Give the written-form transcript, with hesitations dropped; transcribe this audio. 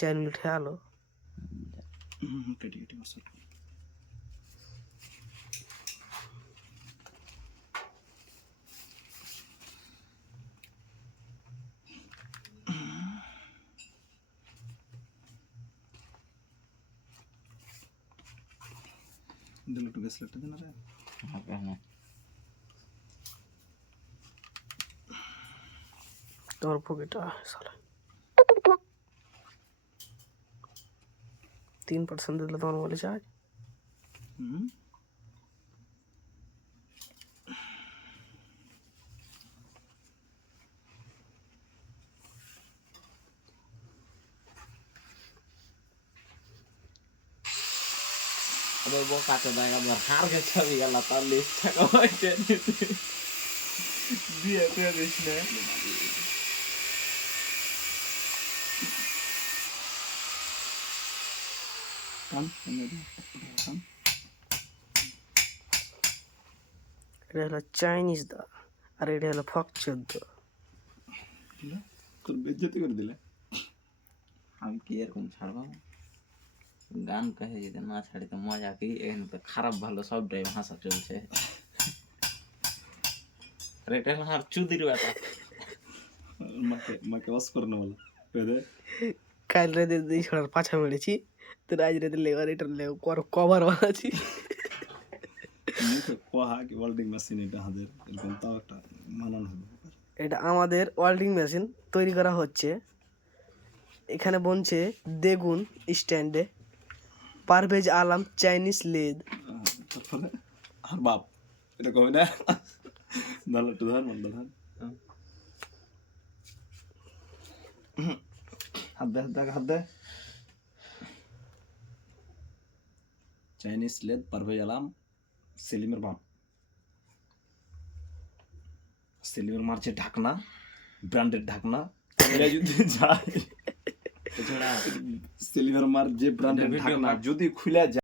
4 minute है आलो কেটে কেটে বসো দিল একটু গ্যাস লাইটটা দিন রে और पॉकेटा साला 3% দিলে তোমার বলে চার্জ अबे वो काटे जाएगा बाहर के छवि गला तो लिस्ट का बैठे দিয়ে দিয়ে দিস না কাম কাম এটা হলো চাইনিজ দা আর এটা হলো ফক 14 তোর বেজ্জতি করে দিলে हम की এরকম ছাড়বা গান কহে যদি না ছাড়ি তো মজা কি এখন তো খারাপ ভালো সব টাইম হাসা চলছে আরে এটা আর চুদির ব্যাপার মাকে ওয়াশ করে না বলা পেদে কাল রাতে এই ছড়ার পাছা মেরেছি তো আজ রাতে লেবার এটা কভার বানাচ্ছি মুখে কোহা কি ওয়েল্ডিং মেশিন এটা হাদের এরকম তাও একটা মানান হবে এটা আমাদের ওয়েল্ডিং মেশিন তৈরি করা হচ্ছে এখানে বলছে দেগুন স্ট্যান্ডে পারভেজ আলম চাইনিজ লেদ তারপরে আর বাপ এটা কবে না দালা তো ধান মন্দ ধান হাত দে চাইনিজ লেদ পারভেজ আলম সেলিমের বাপ সেলিমের মারছে ঢাকনা ব্র্যান্ডের ঢাকনা এরা যদি যায় এছাড়া সেলিমের মার যে ব্র্যান্ডের ঢাকনা যদি খুলে যায়